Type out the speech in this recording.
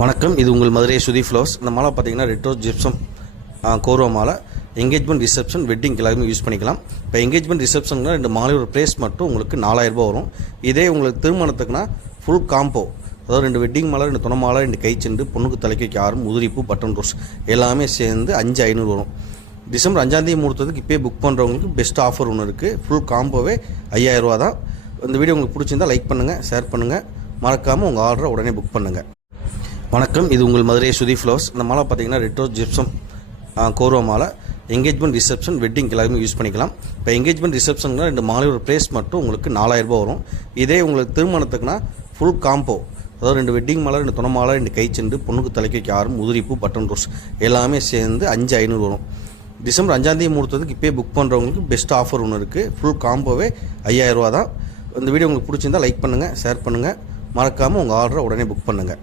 வணக்கம். இது உங்கள் மதுரை சுதி ஃப்ளவர்ஸ். இந்த மாலை பார்த்தீங்கன்னா ரெட்ரோ ஜிப்சம் கோரோ மாலை. என்கேஜ்மெண்ட் ரிசப்ஷன் வெட்டிங் எல்லாருமே யூஸ் பண்ணிக்கலாம். இப்போ என்கேஜ்மெண்ட் ரிசப்ஷன்னா 2 மாலையோட ப்ரைஸ் மட்டும் உங்களுக்கு 4000 ரூபாய் வரும். இதே உங்களுக்கு திருமணத்துக்குன்னா ஃபுல் காம்போ, அதாவது 2 வெட்டிங் மாலை, 2 துணை மாலை, 2 கைச்செண்டு, பொண்ணுக்கு தலைக்கு வைக்க ஆரம், உதிரிப்பூ, பட்டன் ரோஸ் எல்லாமே சேர்ந்து 5500 வரும். டிசம்பர் 5ஆம் தேதி முகூர்த்தத்துக்கு இப்போயே புக் பண்ணுறவங்களுக்கு பெஸ்ட் ஆஃபர் ஒன்று இருக்குது. ஃபுல் காம்போவே 5000 ரூபா தான். இந்த வீடியோ உங்களுக்கு பிடிச்சிருந்தால் லைக் பண்ணுங்கள், ஷேர் பண்ணுங்கள், மறக்காமல் உங்கள் ஆர்டரை உடனே புக் பண்ணுங்கள். வணக்கம். இது உங்கள் மதுரை சுதி ஃப்ளவர்ஸ். இந்த மாலை பார்த்தீங்கன்னா ரெட்ரோ ஜிப்சம் கோரோ மாலை. என்கேஜ்மெண்ட் ரிசப்ஷன் வெட்டிங் எல்லாருமே யூஸ் பண்ணிக்கலாம். இப்போ என்கேஜ்மெண்ட் ரிசப்ஷன்னா 2 மாலையோட ப்ரைஸ் மட்டும் உங்களுக்கு 4000 ரூபாய் வரும். இதே உங்களுக்கு திருமணத்துக்குன்னா ஃபுல் காம்போ, அதாவது 2 வெட்டிங் மாலை, 2 துணை மாலை, 2 கைச்செண்டு, பொண்ணுக்கு தலைக்கு வைக்க ஆரம், உதிரிப்பூ, பட்டன் ரோஸ் எல்லாமே சேர்ந்து 5500 வரும். டிசம்பர் 5ஆம் தேதி முகூர்த்தத்துக்கு இப்போயே புக் பண்ணுறவங்களுக்கு பெஸ்ட் ஆஃபர் ஒன்று இருக்குது. ஃபுல் காம்போவே 5000 ரூபா தான். இந்த வீடியோ உங்களுக்கு பிடிச்சிருந்தால் லைக் பண்ணுங்கள், ஷேர் பண்ணுங்கள், மறக்காமல் உங்கள் ஆர்டரை உடனே புக் பண்ணுங்கள்.